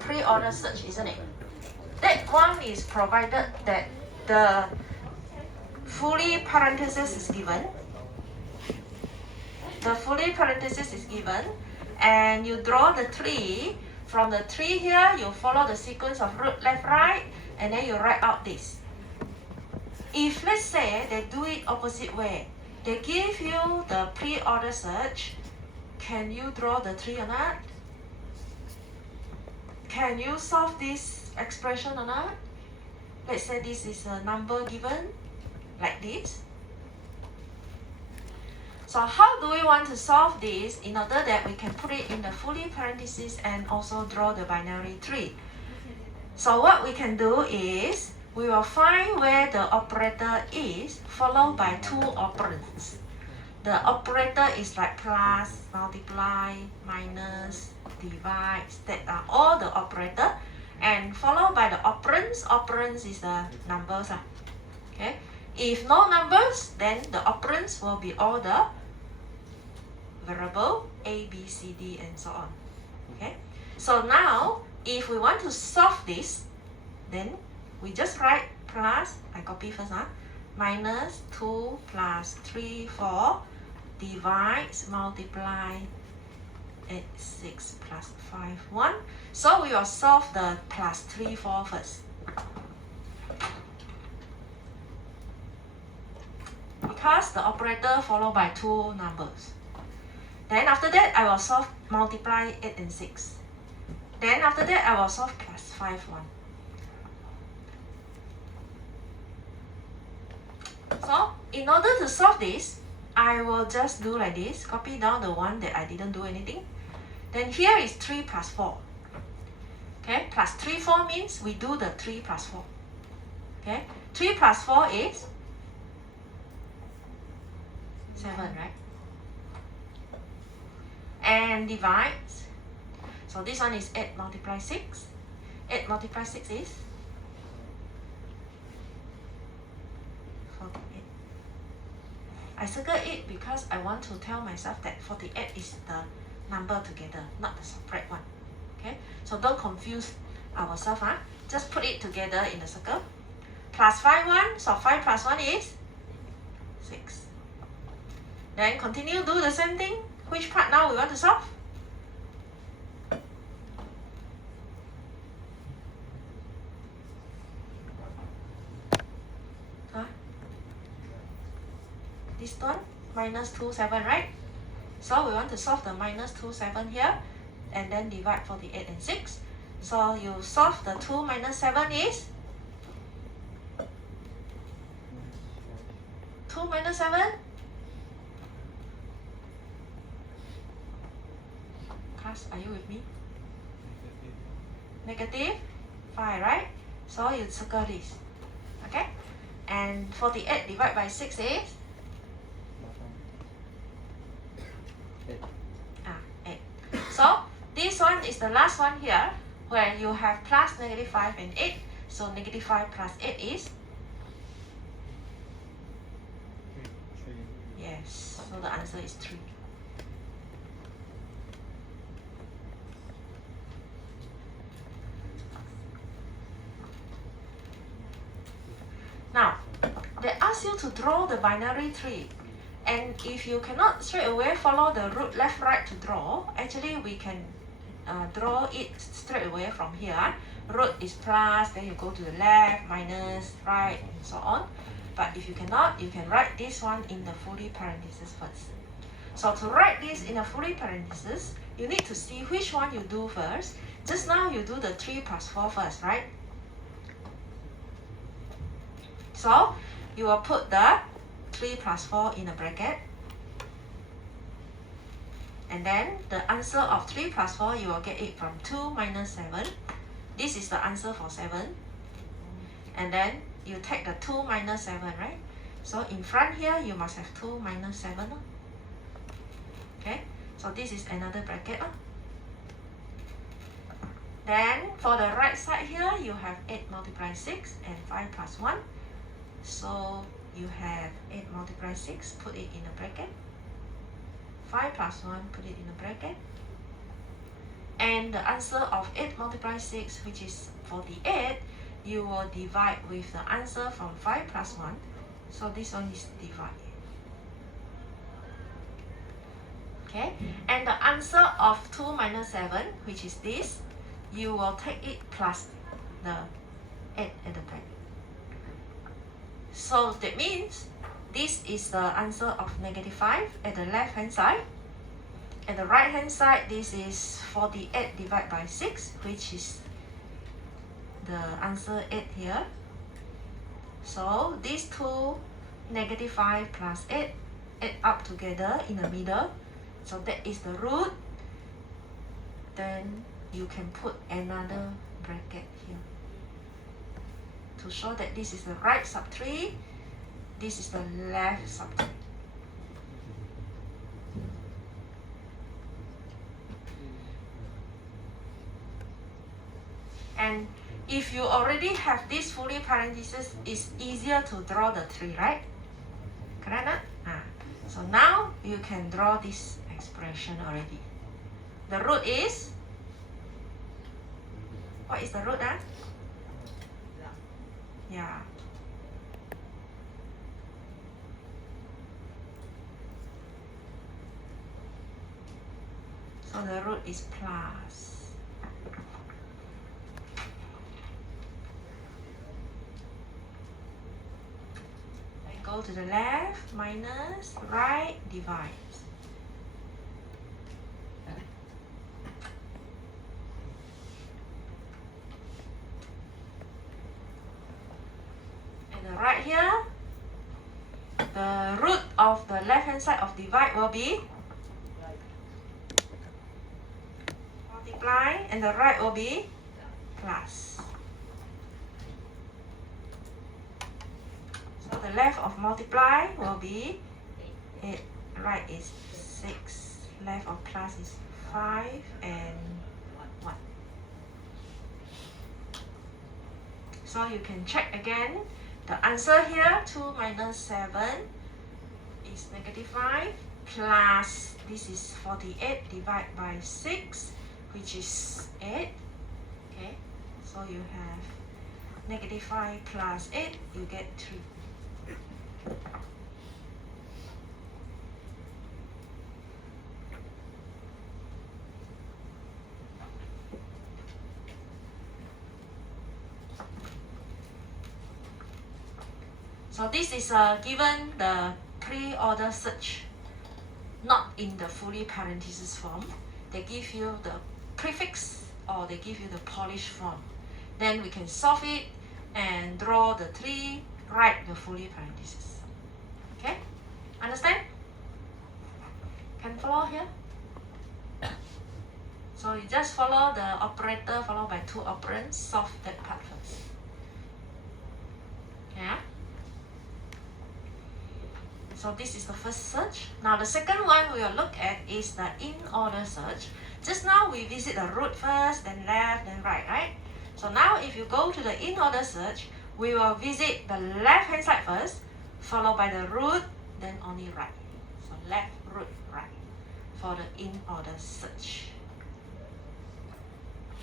pre-order search, isn't it? That one is provided that the fully parenthesis is given. The fully parenthesis is given, and you draw the tree. From the tree here, you follow the sequence of root left, right, and then you write out this. If let's say they do it opposite way, they give you the pre-order search, can you draw the tree or not? Can you solve this expression or not? Let's say this is a number given like this. So how do we want to solve this in order that we can put it in the fully parenthesis and also draw the binary tree? So what we can do is we will find where the operator is followed by two operands. The operator is like plus, multiply, minus, divide. That are all the operator, and followed by the operands. Operands is the numbers. Okay. If no numbers, then the operands will be all the variable A, B, C, D, and so on. Okay. So now, if we want to solve this, then we just write plus, I copy first, minus 2 plus 3, 4, divides, multiply, 8, 6 plus 5, 1. So we will solve the plus 3, 4 first. Because the operator followed by two numbers. Then after that, I will solve multiply 8 and 6. Then after that, I will solve plus 5, 1. So, in order to solve this, I will just do like this, copy down the one that I didn't do anything. Then here is 3 plus 4. Okay, plus 3, 4 means we do the 3 plus 4. Okay, 3 plus 4 is 7, right? And divides. So this one is 8 multiply 6. 8 multiply 6 is 48. I circle it because I want to tell myself that 48 is the number together, not the separate one. Okay, so don't confuse ourselves. Just put it together in the circle. Plus 5, 1. So 5 plus 1 is 6. Then continue, do the same thing. Which part now we want to solve? This one, minus 2, 7, right? So we want to solve the minus 2, 7 here, and then divide 48 and 6. So you solve the 2 minus 7 is 2 minus 7? Class, are you with me? Negative 5, right? So you circle this. Okay? And 48 divided by 6 is 8. So this one is the last one here, where you have plus, negative 5, and 8. So negative 5 plus 8 is? Yes. So the answer is 3. Now, they ask you to draw the binary tree. And if you cannot straight away follow the root left, right to draw, actually we can draw it straight away from here. Root is plus, then you go to the left, minus, right, and so on. But if you cannot, you can write this one in the fully parenthesis first. So to write this in a fully parenthesis, you need to see which one you do first. Just now you do the 3 plus 4 first, right? So you will put the 3 plus 4 in a bracket. And then the answer of 3 plus 4, you will get it from 2 minus 7. This is the answer for 7. And then you take the 2 minus 7, right? So in front here, you must have 2 minus 7. Okay, so this is another bracket. Then for the right side here, you have 8 multiply 6 and 5 plus 1. So you have 8 multiply 6, put it in a bracket. 5 plus 1, put it in a bracket. And the answer of 8 multiplied 6, which is 48, you will divide with the answer from 5 plus 1. So this one is divide. Okay, and the answer of 2 minus 7, which is this, you will take it plus the 8 at the back. So that means this is the answer of -5 at the left hand side. At the right hand side, this is 48 divided by 6, which is the answer 8 here. So these two, -5 plus 8, add up together in the middle. So that is the root. Then you can put another bracket here to show that this is the right subtree, this is the left subtree. And if you already have this fully parenthesis, it's easier to draw the tree, right? Correct? So now you can draw this expression already. The root is, what is the root? Yeah. So the root is plus. And go to the left, minus, right, divides. And the right here, the root of the left hand side of divide will be multiply, and the right will be plus. So the left of multiply will be 8, right is 6, left of plus is 5 and 1. So you can check again. The answer here, 2 minus 7 is -5 plus, this is 48 divided by 6, which is 8. Okay, so you have -5 plus 8, you get 3. So this is given the pre-order search, not in the fully parenthesis form. They give you the prefix or they give you the polished form. Then we can solve it and draw the tree, write the fully parenthesis. Okay? Understand? Can follow here? So you just follow the operator followed by 2 operands, solve that part first. Yeah? So this is the first search. Now the second one we will look at is the in-order search. Just now we visit the root first, then left, then right? So now if you go to the in-order search, we will visit the left-hand side first, followed by the root, then only right. So left, root, right for the in-order search.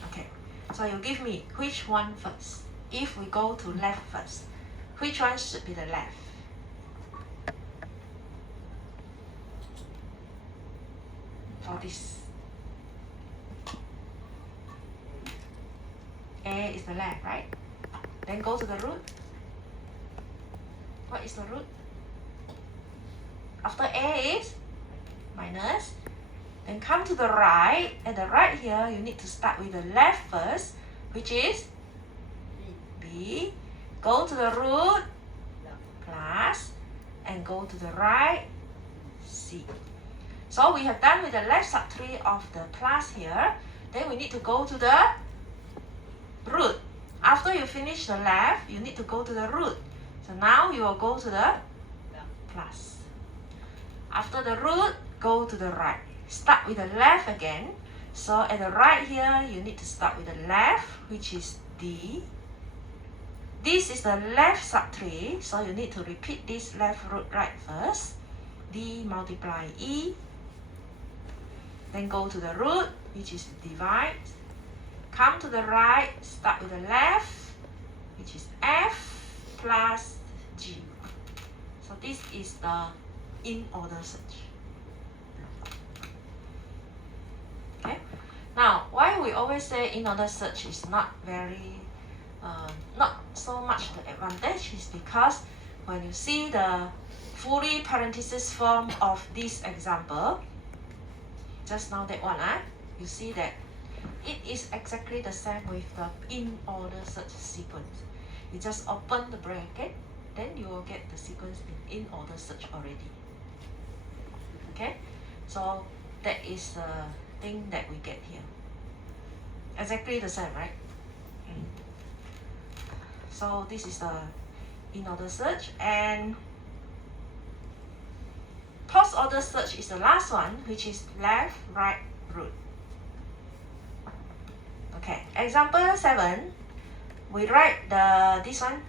Okay, so you give me which one first. If we go to left first, which one should be the left? For this, A is the left, right? Then go to the root. What is the root? After A is minus. Then come to the right. At the right here, you need to start with the left first, which is B. Go to the root, plus, and go to the right, C. So we have done with the left subtree of the plus here. Then we need to go to the root. After you finish the left, you need to go to the root. So now you will go to the plus. After the root, go to the right. Start with the left again. So at the right here, you need to start with the left, which is D. This is the left subtree, so you need to repeat this left root right first. D multiply E. Then go to the root, which is divide. Come to the right, start with the left, which is F plus G. So this is the in order search. Okay. Now, why we always say in order search is not so much the advantage is because when you see the fully parenthesis form of this example, just now that one, you see that it is exactly the same with the in order search sequence. You just open the bracket, then you will get the sequence in order search already. Okay, so that is the thing that we get here. Exactly the same, right? So this is the in order search, and post order search is the last one, which is left, right, root. Okay, example 7, we write this one,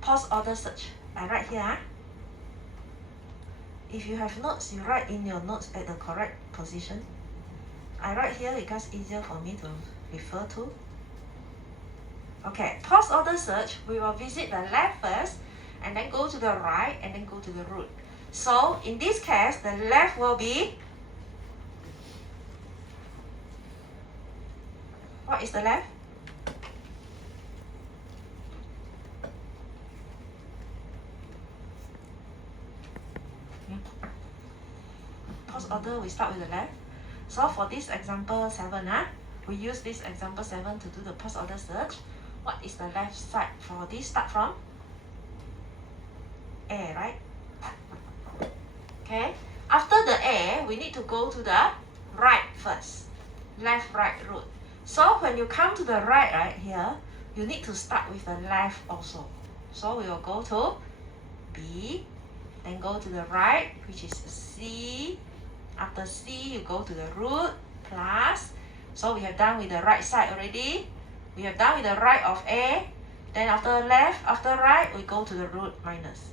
post order search. I write here. If you have notes, you write in your notes at the correct position. I write here because it's easier for me to refer to. Okay, post order search, we will visit the left first, and then go to the right, and then go to the root. So in this case, the left will be, what is the left? Post order, we start with the left. So for this example 7, we use this example 7 to do the post order search. What is the left side for this? Start from A, right? Okay. After the A, we need to go to the right first. Left, right, root. So when you come to the right here, you need to start with the left also. So we will go to B, then go to the right, which is C. After C, you go to the root, plus. So we have done with the right side already. We have done with the right of A. Then after left, after right, we go to the root minus.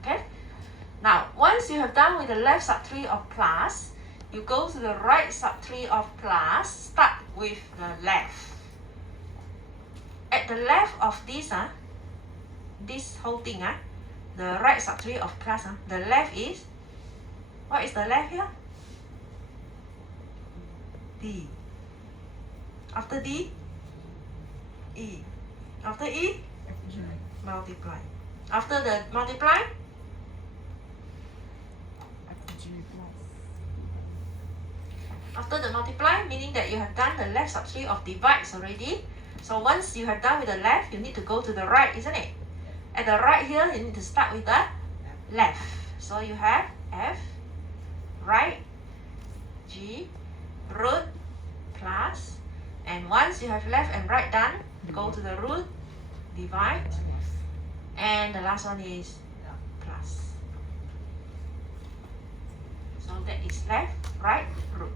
Okay? Now, once you have done with the left subtree of plus, you go to the right subtree of plus, start with the left. At the left of this, this whole thing, the right subtree of plus, the left is, what is the left here? D. After D, E. After E, multiply. After the multiply, after the multiply, meaning that you have done the left subtree of divides already. So once you have done with the left, you need to go to the right, isn't it? At the right here, you need to start with the left. So you have F, right, G, root, plus, and once you have left and right done, go to the root, divide, and the last one is plus. So that is left, right, root.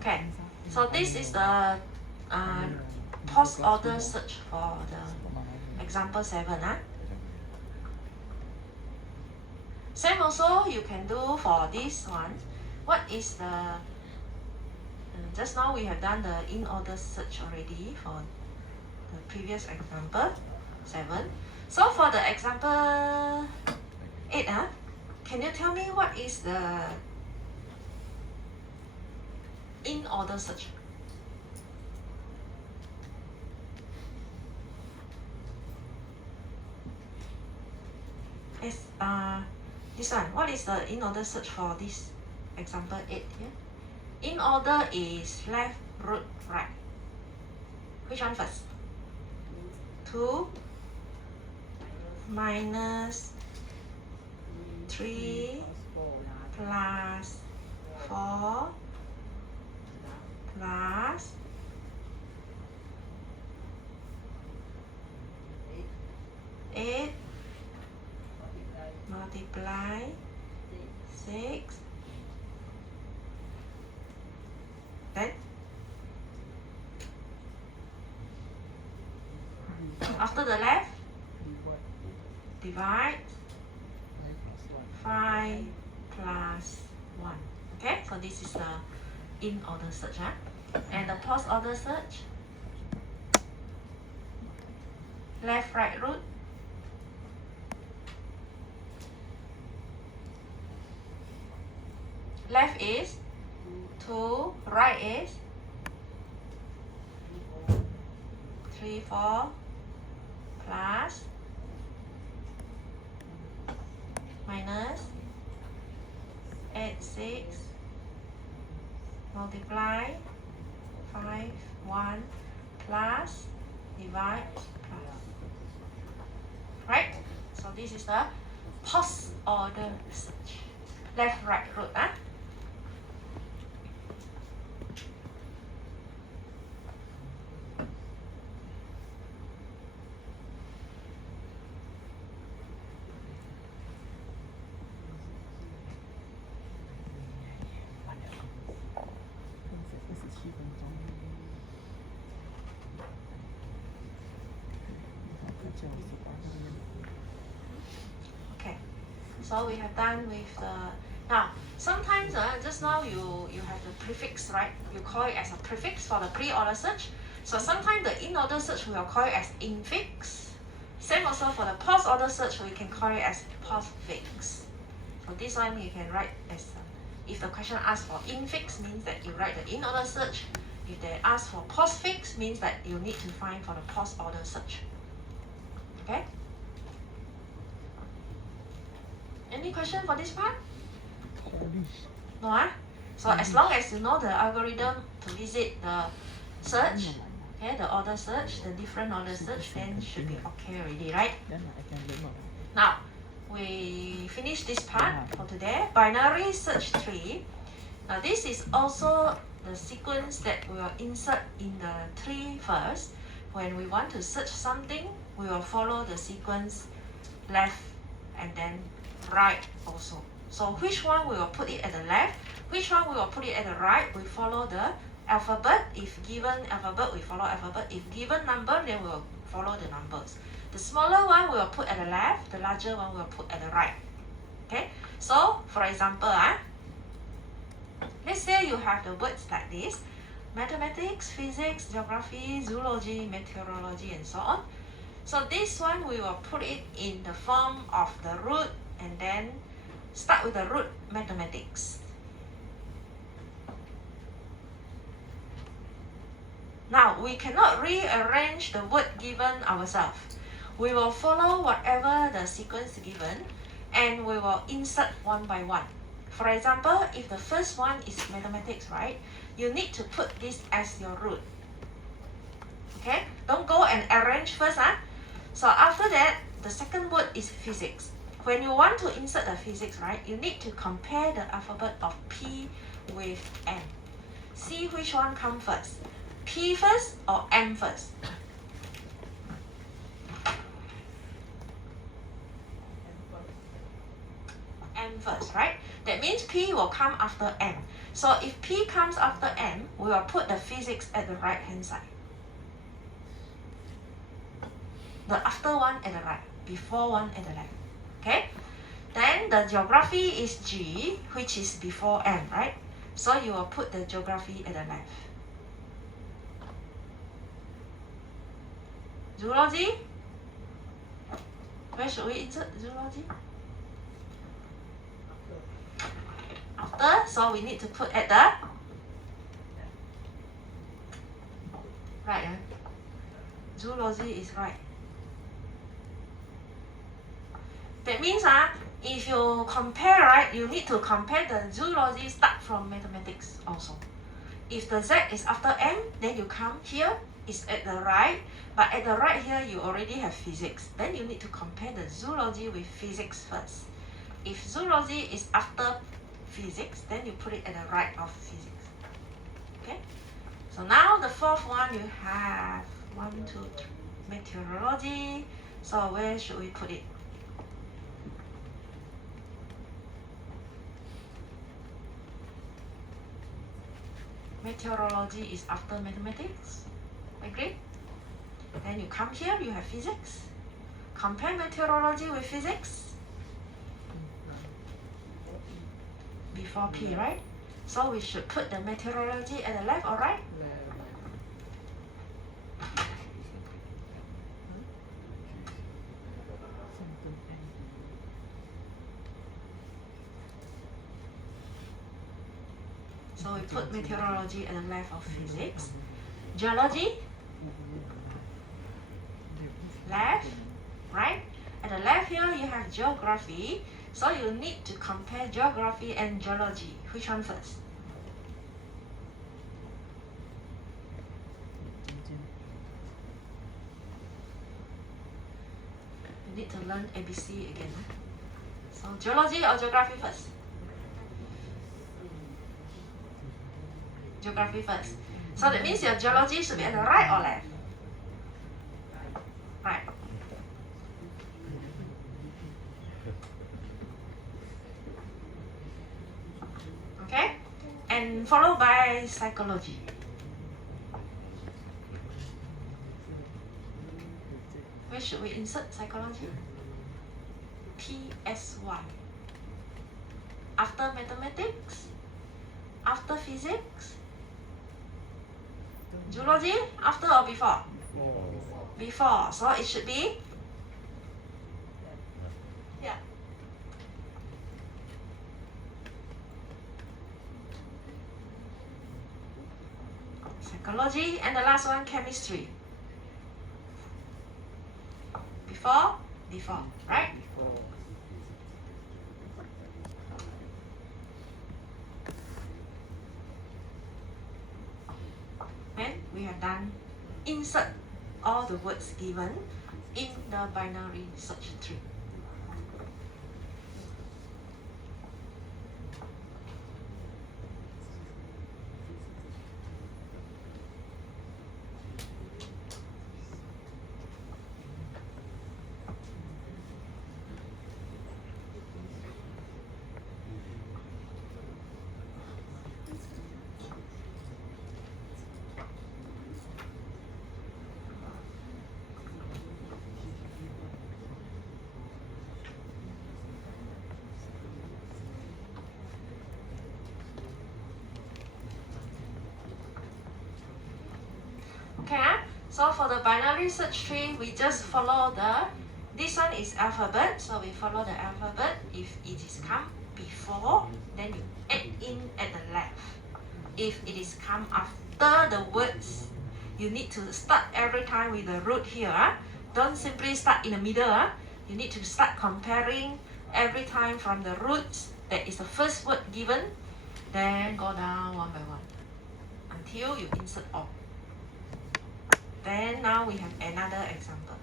Okay, so this is the post order search for the example 7. Same also you can do for this one. What is the just now we have done the in order search already for the previous example 7. So for the example 8, can you tell me what is the in order search? Yes, this one. What is the in order search for this example 8 here? In order is left, root, right. Which one first? 2 minus 3 plus 4 plus 8 multiply 6. Then after the left, divide 5 plus 1. Okay, so this is the in order search. And the post order search, left, right root, left is 2, right is 3, 4 plus minus 8, 6 multiply 5, 1 plus divide plus. Right? So this is the post order search. Left, right root. Okay, so we have done with the, now sometimes just now you have the prefix, right? You call it as a prefix for the pre-order search. So sometimes the in-order search we will call it as infix. Same also for the post-order search, we can call it as postfix. So this one you can write as, if the question asks for infix, means that you write the in-order search. If they ask for postfix, means that you need to find for the post-order search. Okay? Any question for this part? No, So as long as you know the algorithm to visit the search, okay, the order search, the different order search, then should be okay already, right? Now, we finish this part for today. Binary search tree. Now this is also the sequence that we will insert in the tree first. When we want to search something, we will follow the sequence left and then right also. So which one we will put it at the left, which one we will put it at the right, we follow the alphabet. If given alphabet, we follow alphabet. If given number, then we will follow the numbers. The smaller one we will put at the left, the larger one we will put at the right. Okay, so for example, let's say you have the words like this: mathematics, physics, geography, zoology, meteorology, and so on. So this one we will put it in the form of the root and then start with the root mathematics. Now we cannot rearrange the word given ourselves. We will follow whatever the sequence given and we will insert one by one. For example, if the first one is mathematics, right? You need to put this as your root. Okay? Don't go and arrange first. So after that, the second word is physics. When you want to insert the physics, right? You need to compare the alphabet of P with M. See which one comes first. P first or M first? M first, right? That means P will come after M. So if P comes after M, we will put the physics at the right hand side. The after one at the right, before one at the left. Okay? Then the geography is G, which is before M, right? So you will put the geography at the left. Where should we insert zoology? After, so we need to put at the right. Zoology is right. That means if you compare, right, you need to compare the zoology start from mathematics also. If the Z is after M, then you come here, it's at the right, but at the right here you already have physics. Then you need to compare the zoology with physics first. If zoology is after physics, then you put it at the right of physics. Okay? So now the fourth one you have 1, 2, 3, meteorology. So where should we put it? Meteorology is after mathematics. Agree? Then you come here, you have physics. Compare meteorology with physics. Before P, right? So we should put the meteorology at the left or right? So we put meteorology at the left of physics. Geology, left, right? At the left here you have geography. So you need to compare geography and geology. Which one first? You need to learn ABC again. So geology or geography first? Geography first. So that means your geology should be at the right or left? Right. Okay? And followed by psychology. Where should we insert psychology? PSY. After mathematics? After physics? Zoology? After or before? Before. So it should be? Yeah. Psychology. And the last one, chemistry. Before? Before. Right? And we have done insert all the words given in the binary search tree. Okay, so for the binary search tree, we just follow this one is alphabet, so we follow the alphabet. If it is come before, then you add in at the left. If it is come after the words, you need to start every time with the root here. Don't simply start in the middle. You need to start comparing every time from the roots that is the first word given, then go down one by one until you insert all. Then now we have another example.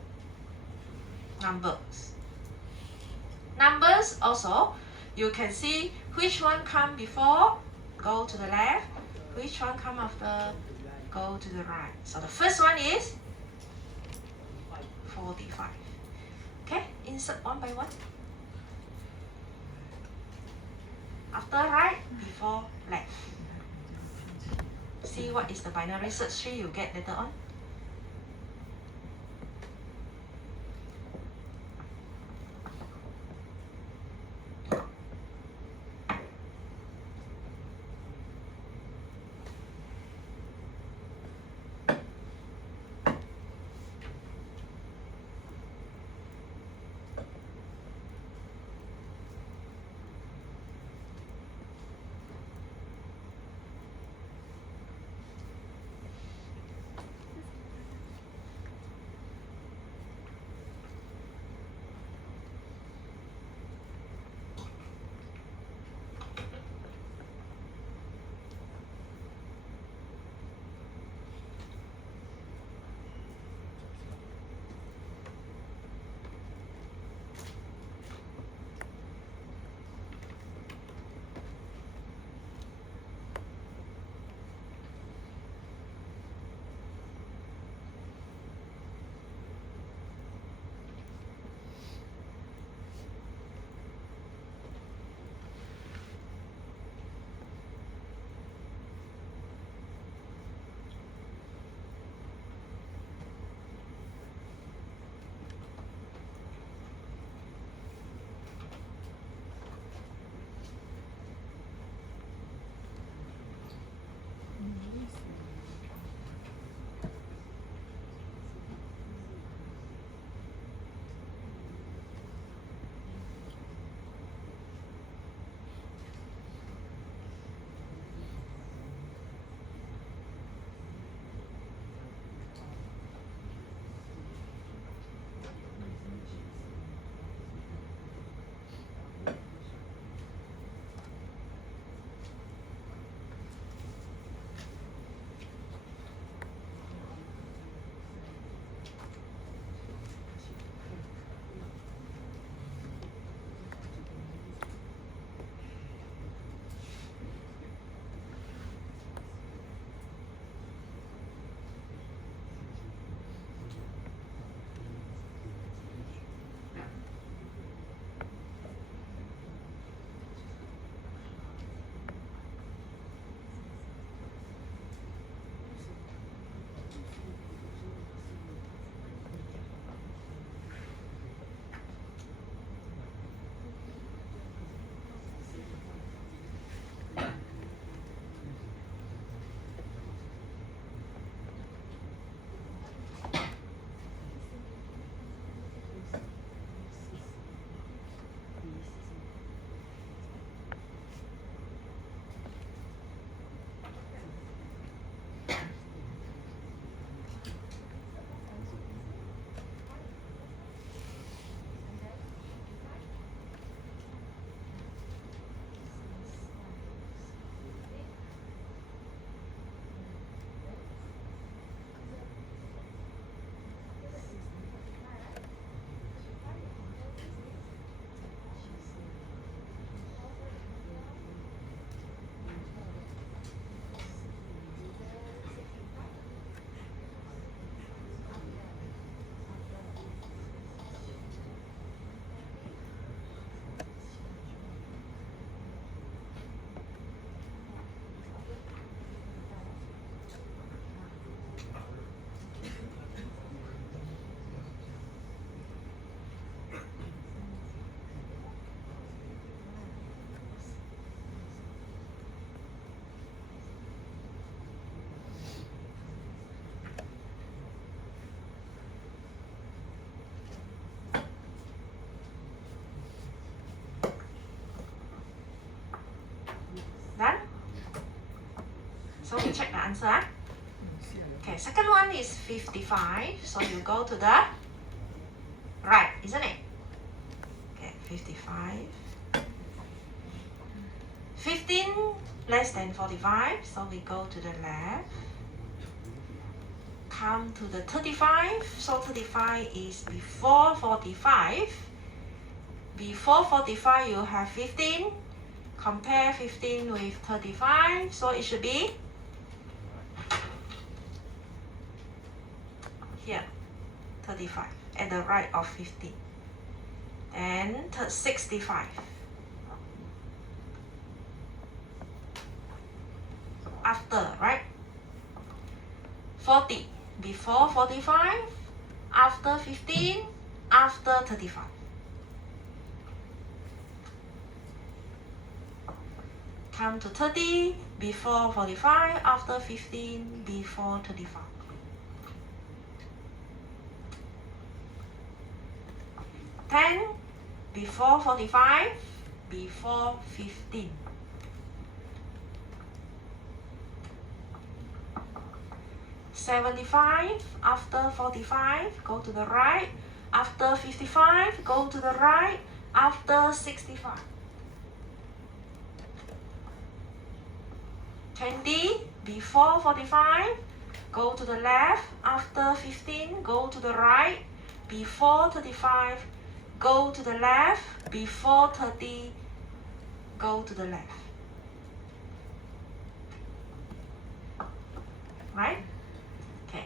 Numbers. Numbers also, you can see which one come before, go to the left. Which one come after, go to the right. So the first one is 45. Okay, insert one by one. After right, before left. See what is the binary search tree you get later on. So we check the answer. Okay, second one is 55. So you go to the right, isn't it? Okay, 55. 15 less than 45. So we go to the left. Come to the 35. So 35 is before 45. Before 45, you have 15. Compare 15 with 35. So it should be here, 35, at the right of 15. And 65. After, right? 40. Before 45, after 15, after 35. Come to 30, before 45, after 15, before 35. Ten, before 45, before 15. 75, after 45, go to the right. After 55, go to the right. After 65. 20, before 45, go to the left. After 15, go to the right. Before 35, go to the left. Before 30, go to the left. Right? Okay.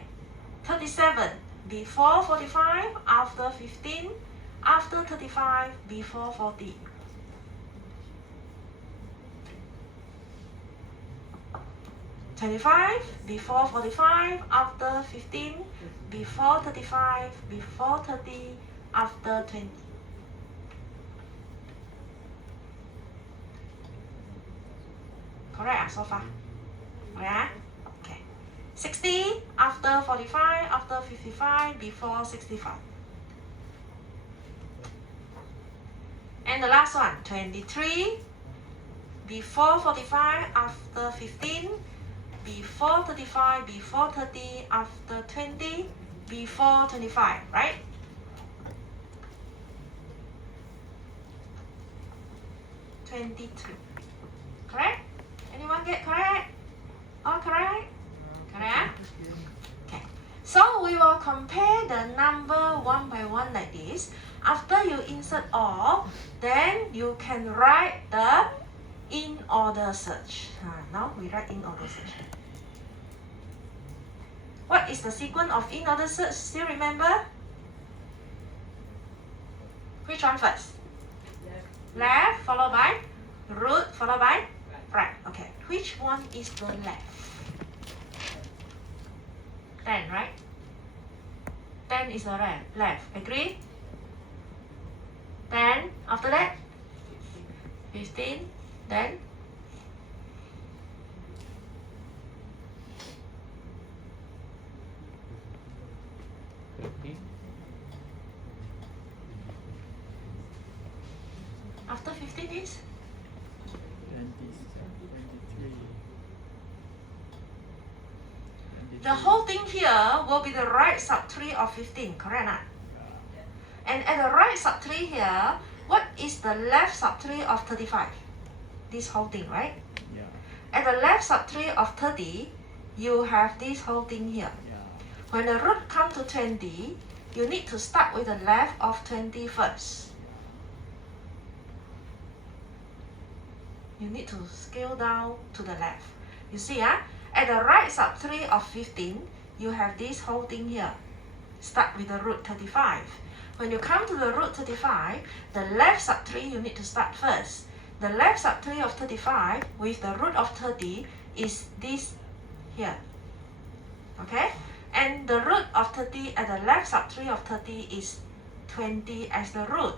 37, before 45, after 15, after 35, before 40. 25, before 45, after 15, before 35, before 30, after 20. Correct so far? Yeah? Okay. 60, after 45, after 55, before 65. And the last one, 23, before 45, after 15, before 35, before 30, after 20, before 25, right? Correct? Anyone get correct? All correct? Correct? Okay. So we will compare the number one by one like this. After you insert all, then you can write the in order search. Now we write in order search. What is the sequence of in order search? Still remember? Which one first? Left followed by root followed by right. Okay. Which one is the left? 10, right? 10 is the left. Agree? 10. After that? 15. Then? 30. After 15 is? 23. The whole thing here will be the right subtree of 15, correct or not? And at the right subtree here, what is the left subtree of 35? This whole thing, right? Yeah. At the left subtree of 30, you have this whole thing here. Yeah. When the root comes to 20, you need to start with the left of 20 first. You need to scale down to the left. You see, at the right subtree of 15, you have this whole thing here. Start with the root 35. When you come to the root 35, the left subtree you need to start first. The left subtree of 35 with the root of 30 is this here. Okay? And the root of 30 at the left subtree of 30 is 20 as the root.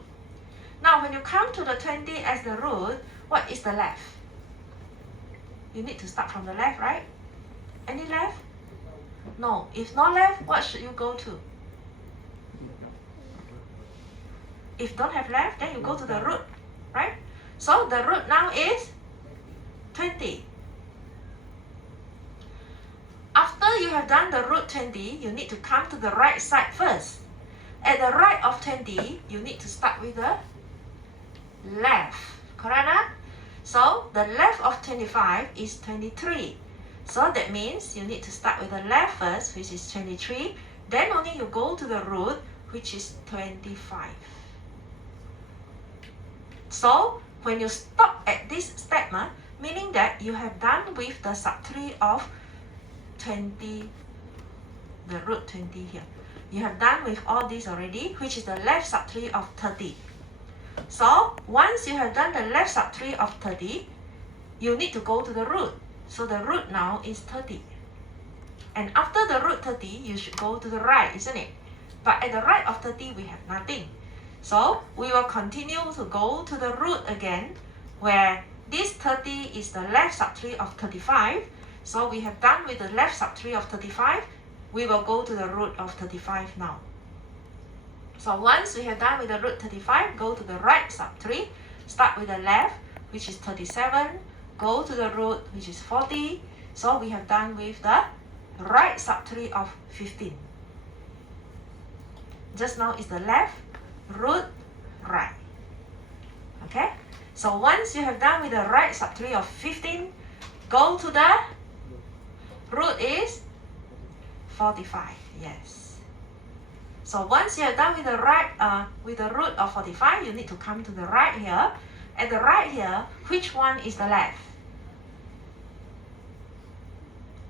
Now when you come to the 20 as the root, what is the left? You need to start from the left, right? Any left? No. If not left, what should you go to? If don't have left, then you go to the root, right? So the root now is 20. have done the root 20, you need to come to the right side first. At the right of 20, you need to start with the left. Correct? So the left of 25 is 23. So that means you need to start with the left first, which is 23. Then only you go to the root, which is 25. So when you stop at this step, meaning that you have done with the sub 3 of 20, the root 20 here. You have done with all this already, which is the left sub 3 of 30. So once you have done the left sub 3 of 30, you need to go to the root. So the root now is 30. And after the root 30, you should go to the right, isn't it? But at the right of 30, we have nothing. So we will continue to go to the root again, where this 30 is the left sub 3 of 35. So we have done with the left sub 3 of 35. We will go to the root of 35 now. So once we have done with the root 35, go to the right sub 3. Start with the left, which is 37. Go to the root, which is 40. So we have done with the right sub 3 of 15. Just now is the left, root, right. Okay? So once you have done with the right sub 3 of 15, go to the root is 45. Yes. So once you are done with the right, with the root of 45, you need to come to the right here. At the right here, which one is the left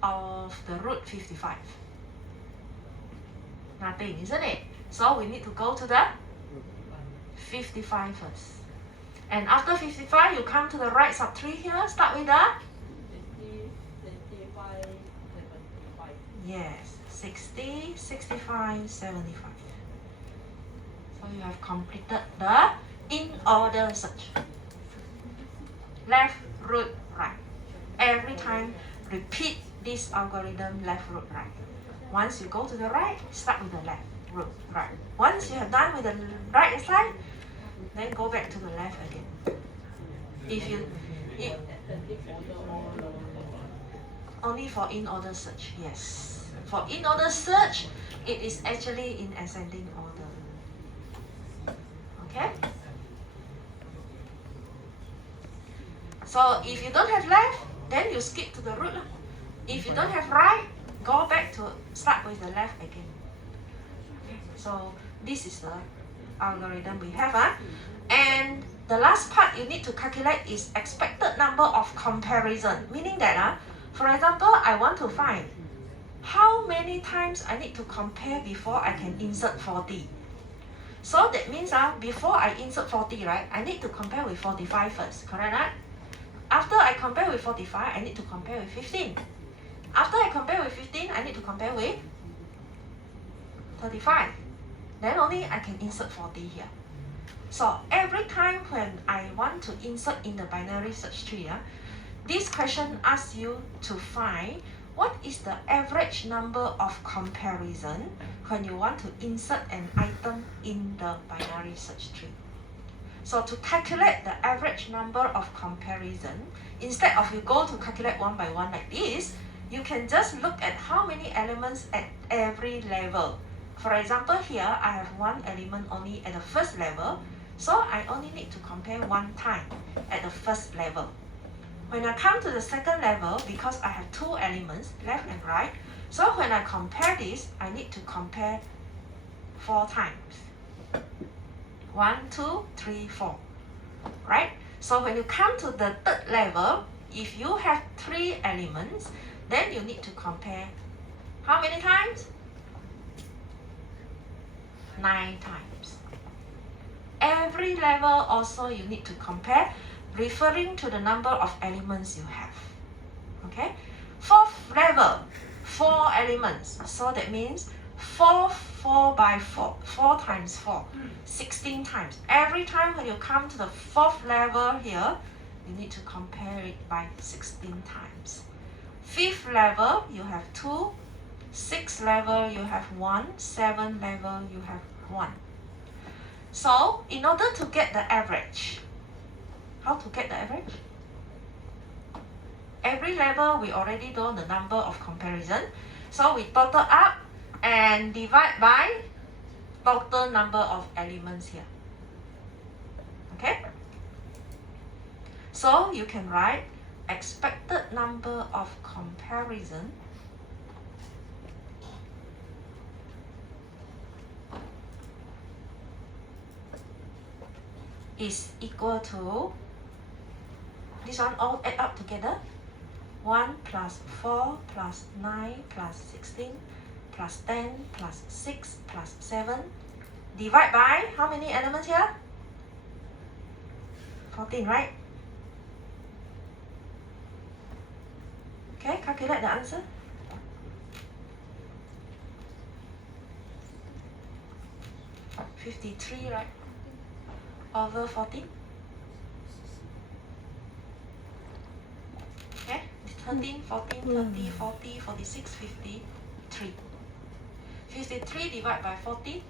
of the root 55? Nothing, isn't it? So we need to go to the 55 first. And after 55, you come to the right sub 3 here. Start with the 75. yes, 60, 65, 75. So you have completed the in order search. Left, root, right. Every time repeat this algorithm, left, root, right. Once you go to the right, start with the left, root, right. Once you have done with the right side, then go back to the left again. Only for in order search, yes. For in order search, it is actually in ascending order. Okay? So if you don't have left, then you skip to the root. If you don't have right, go back to start with the left again. Okay? So this is the algorithm we have. And the last part you need to calculate is expected number of comparison. Meaning that, for example, I want to find how many times I need to compare before I can insert 40. So that means before I insert 40, right, I need to compare with 45 first, correct? Right? After I compare with 45, I need to compare with 15. After I compare with 15, I need to compare with 35. Then only I can insert 40 here. So every time when I want to insert in the binary search tree, this question asks you to find what is the average number of comparison when you want to insert an item in the binary search tree. So to calculate the average number of comparison, instead of you go to calculate one by one like this, you can just look at how many elements at every level. For example, here I have one element only at the first level, so I only need to compare one time at the first level. When I come to the second level, because I have two elements, left and right, so when I compare this, I need to compare 4 times. 1, 2, 3, 4. Right? So when you come to the third level, if you have 3 elements, then you need to compare how many times? 9 times. Every level also you need to compare, referring to the number of elements you have. Okay? 4th level, 4 elements. So that means 4 by 4. 4 times 4. 16 times. Every time when you come to the 4th level here, you need to compare it by 16 times. 5th level, you have 2. 6th level, you have 1. 7th level, you have 1. So, in order to get the average, how to get the average? Every level, we already know the number of comparison. So we total up and divide by total number of elements here. Okay? So you can write expected number of comparison is equal to, this one all add up together, 1 plus 4 plus 9 plus 16 plus 10 plus 6 plus 7 divide by how many elements here? 14, right? Okay, calculate the answer. $53, right? Over 14. Okay, 13, 14, 30, 40, 46, 53. 53 divided by 14.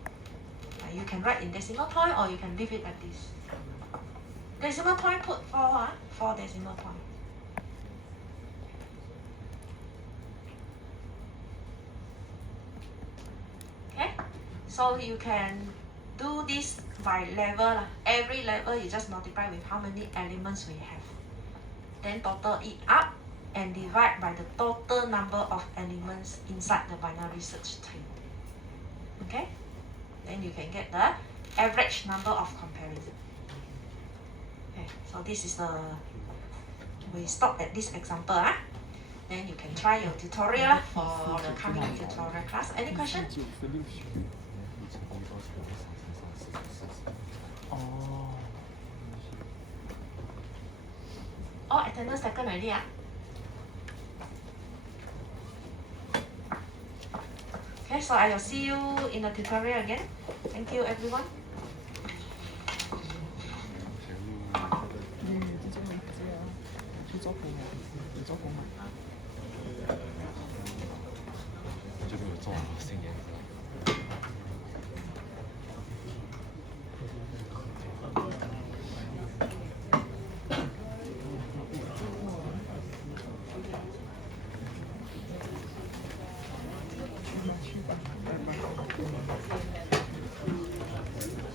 You can write in decimal point or you can leave it like this. Decimal point put 4, 4 decimal point. Okay, so you can do this by level. Every level you just multiply with how many elements we have. Then total it up and divide by the total number of elements inside the binary search tree. Okay, then you can get the average number of comparison. Okay, so this is the, we stop at this example. Then you can try your tutorial for the coming tutorial class. Any question? Oh, attendance taken already. Okay, so I will see you in the tutorial again. Thank you, everyone.这边有做好新颜色。